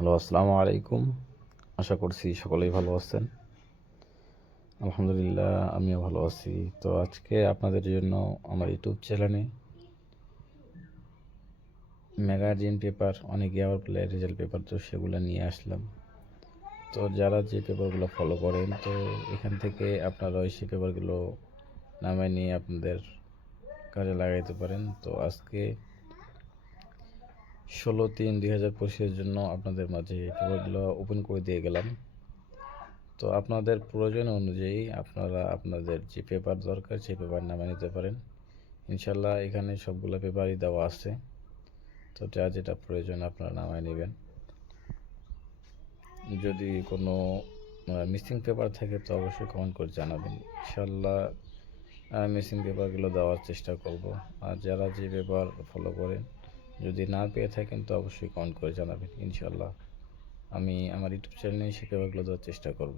Hello, আসসালামু আলাইকুম। আশা করছি সকলেই ভালো আছেন। আলহামদুলিল্লাহ, আমিও ভালো আছি। তো আজকে আপনাদের জন্য আমার ইউটিউব চ্যানেলে ম্যাগাজিন পেপার, অনেকে আবার বলে রেজাল্ট পেপার, তো সেগুলো নিয়ে আসলাম। তো যারা যে পেপারগুলো ফলো করেন, তো এখান থেকে আপনারা সেই পেপারগুলো নামায় নিয়ে আপনাদের কাজে লাগাইতে পারেন। তো আজকে 16/3/2025 জন্য আপনাদের মাঝে এই পেপারগুলো ওপেন করে দিয়ে গেলাম। তো আপনাদের প্রয়োজন অনুযায়ী আপনারা আপনাদের যে পেপার দরকার সেই পেপার নামিয়ে নিতে পারেন। ইনশাল্লাহ এখানে সবগুলো পেপারই দেওয়া আছে। তো যা যেটা প্রয়োজন আপনারা নামিয়ে নেবেন। যদি কোনো মিসিং পেপার থাকে তো অবশ্যই কমেন্ট করে জানাবেন। ইনশাল্লাহ মিসিং পেপারগুলো দেওয়ার চেষ্টা করব। আর যারা যে পেপার ফলো করেন, যদি না পেয়ে থাকেন তো অবশ্যই কমেন্ট করে জানাবেন। ইনশাল্লাহ আমি আমার ইউটিউব চ্যানেলে সেই পেপারগুলো দেওয়ার চেষ্টা করব।